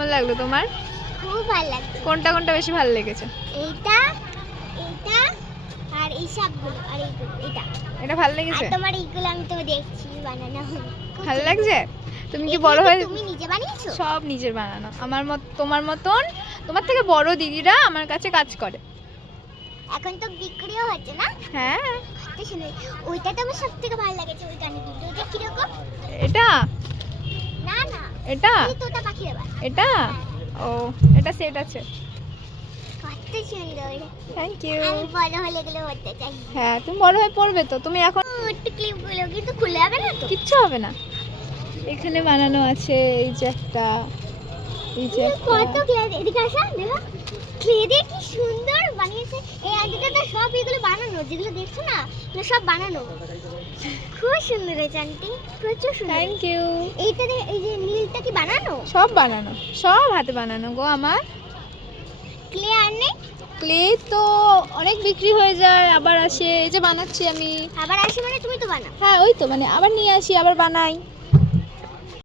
কেমন লাগলো তোমার? খুব ভালো লাগছে। কোনটা কোনটা বেশি ভালো লেগেছে? এইটা এইটা আর এই সবগুলো আর এইগুলো এটা। এটা ভালো আর লেগেছে? তোমার এইগুলো আমি তো দেখছি বানানো। খুব ভালো সুন্দর। লাগছে? তুমি কি এগুলো বড় হয়ে তুমি নিজে বানিয়েছো? সব নিজের বানানো। আমার তোমার মতন, তোমার থেকে বড় দিদিরা আমার কাছে কাজ করে। এখন তো বিক্রিও হচ্ছে না? হ্যাঁ। তো শুনে ওইটা তো আমার সবথেকে ভালো লেগেছে ওই গানের ভিডিও। ওটা কিরকম? এটা না না এটা এই তোতা পাখির বাবা। এটা ও এটা সেট আছে। কত সুন্দর। Thank you. আমি বড় হলে এগুলো করতে চাই। হ্যাঁ তুমি বড় হয়ে পড়বে তো। তুমি এখন একটু ক্লিপগুলো কিন্তু খুলে যাবে না তো? কিচ্ছু হবে না। এখানে বানানো আছে এই যে একটা, এই যে কত ক্লে, এদিকে আসা দেখো ক্লে দিয়ে কি সুন্দর বানিয়েছে। এই আন্টিটা তো সব এগুলো বানানো, যেগুলো দেখছো না এগুলো সব বানানো। খুব সুন্দর হয়েছে আন্টি, প্রচুর সুন্দর। Thank you. এইটা এই যে নীলটা কি বানানো? সব বানানো, সব হাতে বানানো গো আমার। ক্লে আর নেই? ক্লে তো অনেক বিক্রি হয়ে যায়, আবার আসে। এই যে বানাচ্ছি আমি। আবার আসে মানে তুমি তো বানাও? হ্যাঁ ওই তো মানে আবার নিয়ে আসি আবার বানাই।